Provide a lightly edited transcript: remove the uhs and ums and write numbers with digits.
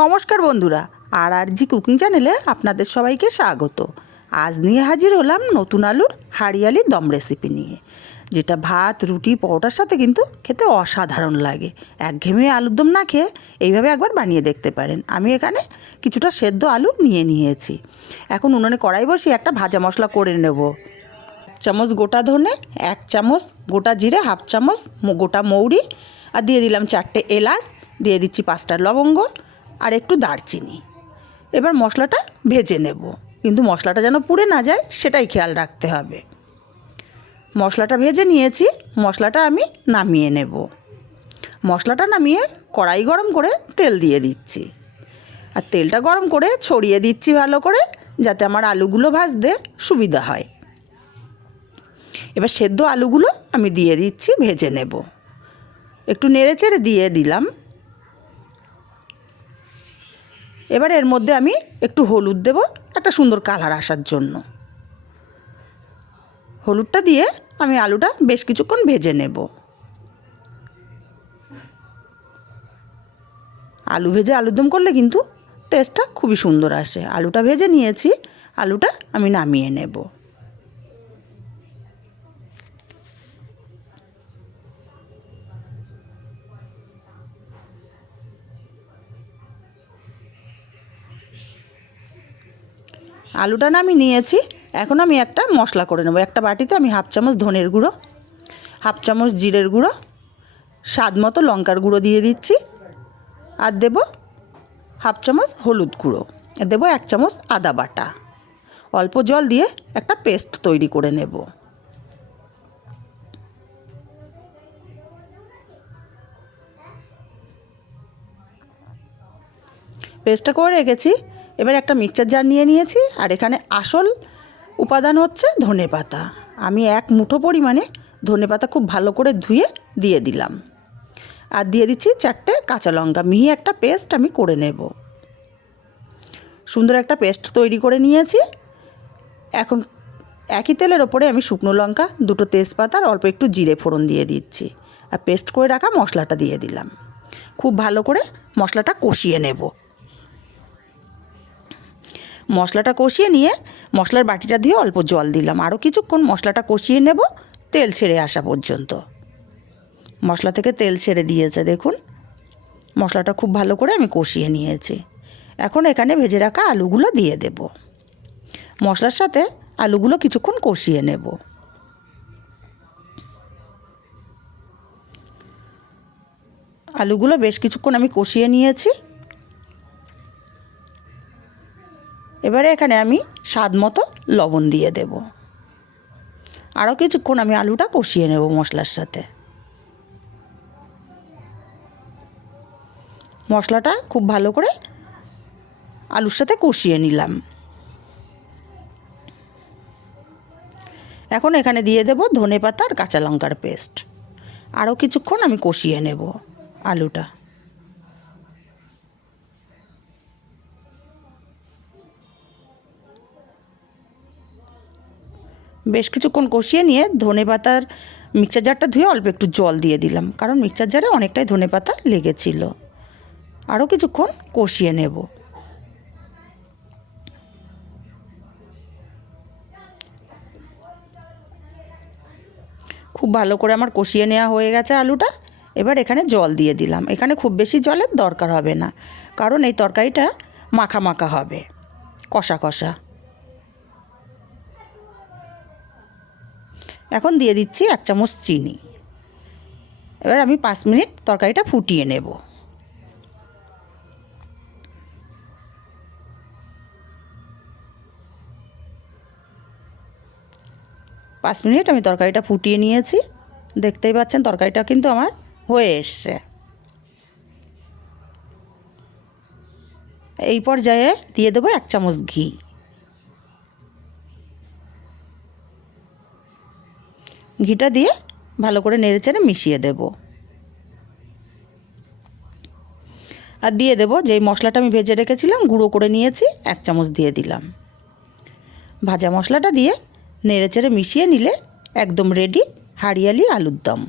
নমস্কার বন্ধুরা, আর জি কুকিং চ্যানেলে আপনাদের সবাইকে স্বাগত। আজ নিয়ে হাজির হলাম নতুন আলুর হাঁড়িয়ালি দম রেসিপি নিয়ে, যেটা ভাত, রুটি, পরোটার সাথে কিন্তু খেতে অসাধারণ লাগে। একঘেয়েমি আলুর দম না খেয়ে এইভাবে একবার বানিয়ে দেখতে পারেন। আমি এখানে কিছুটা সেদ্ধ আলু নিয়ে নিয়েছি। এখন উনুনে কড়াই বসিয়ে একটা ভাজা মশলা করে নেব। 1 চামচ গোটা ধনে, 1 চামচ গোটা জিরে, হাফ চামচ গোটা মৌরি, আর দিয়ে দিলাম 4টে এলাচ, দিয়ে দিচ্ছি 5টা লবঙ্গ আর একটু দারচিনি। এবার মশলাটা ভেজে নেব, কিন্তু মশলাটা যেন পুড়ে না যায় সেটাই খেয়াল রাখতে হবে। মশলাটা ভেজে নিয়েছি, মশলাটা আমি নামিয়ে নেব। মশলাটা নামিয়ে কড়াই গরম করে তেল দিয়ে দিচ্ছি, আর তেলটা গরম করে ছড়িয়ে দিচ্ছি ভালো করে, যাতে আমার আলুগুলো ভাজতে সুবিধা হয়। এবার সেদ্ধ আলুগুলো আমি দিয়ে দিচ্ছি, ভেজে নেব। একটু নেড়ে চেড়ে দিয়ে দিলাম। এবার এর মধ্যে আমি একটু হলুদ দেব, একটা সুন্দর কালার আসার জন্য। হলুদটা দিয়ে আমি আলুটা বেশ কিছুক্ষণ ভেজে নেব। আলু ভেজে আলুরদম করলে কিন্তু টেস্টটা খুবই সুন্দর আসে। আলুটা ভেজে নিয়েছি, আলুটা আমি নামিয়ে নেব। আলুটা নামিয়ে নিয়েছি, এখন আমি একটা মশলা করে নেব। একটা বাটিতে আমি হাফ চামচ ধনের গুঁড়ো, হাফ চামচ জিরের গুঁড়ো, স্বাদ মতো লঙ্কার গুঁড়ো দিয়ে দিচ্ছি, আর দেব হাফ চামচ হলুদ গুঁড়ো, দেব 1 চামচ আদা বাটা। অল্প জল দিয়ে একটা পেস্ট তৈরি করে নেব। পেস্টটা করে রেখেছি। এবার একটা মিক্সচার জার নিয়ে নিয়েছি, আর এখানে আসল উপাদান হচ্ছে ধনেপাতা। আমি 1 মুঠো পরিমাণে ধনেপাতা খুব ভালো করে ধুয়ে দিয়ে দিলাম, আর দিয়ে দিচ্ছি 4টে কাঁচা লঙ্কা। মিহি একটা পেস্ট আমি করে নেব। সুন্দর একটা পেস্ট তৈরি করে নিয়েছি। এখন একই তেলের ওপরে আমি শুকনো লঙ্কা, 2টো তেজপাতা আর অল্প একটু জিরে ফোড়ন দিয়ে দিচ্ছি, আর পেস্ট করে রাখা মশলাটা দিয়ে দিলাম। খুব ভালো করে মশলাটা কষিয়ে নেব। মশলাটা কষিয়ে নিয়ে মশলার বাটিটা দিয়ে অল্প জল দিলাম। আরও কিছুক্ষণ মশলাটা কষিয়ে নেব, তেল ছেড়ে আসা পর্যন্ত। মশলা থেকে তেল ছেড়ে দিয়েছে, দেখুন। মশলাটা খুব ভালো করে আমি কষিয়ে নিয়েছি। এখন এখানে ভেজে রাখা আলুগুলো দিয়ে দেব। মশলার সাথে আলুগুলো কিছুক্ষণ কষিয়ে নেব। আলুগুলো বেশ কিছুক্ষণ আমি কষিয়ে নিয়েছি। এবারে এখানে আমি স্বাদ মতো লবণ দিয়ে দেব। আরও কিছুক্ষণ আমি আলুটা কষিয়ে নেব মশলার সাথে। মশলাটা খুব ভালো করে আলুর সাথে কষিয়ে নিলাম। এখন এখানে দিয়ে দেব ধনেপাতা আর কাঁচা লঙ্কার পেস্ট। আরও কিছুক্ষণ আমি কষিয়ে নেব আলুটা। বেশ কিছুক্ষণ কষিয়ে নিয়ে ধনেপাতার মিক্সচার জারটা ধুয়ে অল্প একটু জল দিয়ে দিলাম, কারণ মিক্সচার জারে অনেকটাই ধনেপাতা লেগেছিল। আরও কিছুক্ষণ কষিয়ে নেব। খুব ভালো করে আমার কষিয়ে নেওয়া হয়ে গেছে আলুটা। এবার এখানে জল দিয়ে দিলাম। এখানে খুব বেশি জলের দরকার হবে না, কারণ এই তরকারিটা মাখা মাখা হবে, কষা কষা। এখন দিয়ে দিচ্ছি 1 চামচ চিনি। এবার আমি 5 মিনিট তরকারিটা ফুটিয়ে নেব। 5 মিনিট আমি তরকারিটা ফুটিয়ে নিয়েছি। দেখতেই পাচ্ছেন তরকারিটা কিন্তু আমার হয়ে এসছে। এই পর্যায়ে দিয়ে দেবো 1 চামচ ঘি। ঘিটা দিয়ে ভালো করে নেড়েচেড়ে মিশিয়ে দেব। আর দিয়ে দেব যেই মশলাটা আমি ভেজে রেখেছিলাম, গুঁড়ো করে নিয়েছি, 1 চামচ দিয়ে দিলাম। ভাজা মশলাটা দিয়ে নেড়েচেড়ে মিশিয়ে নিলে একদম রেডি হাঁড়িয়ালি আলুর দম।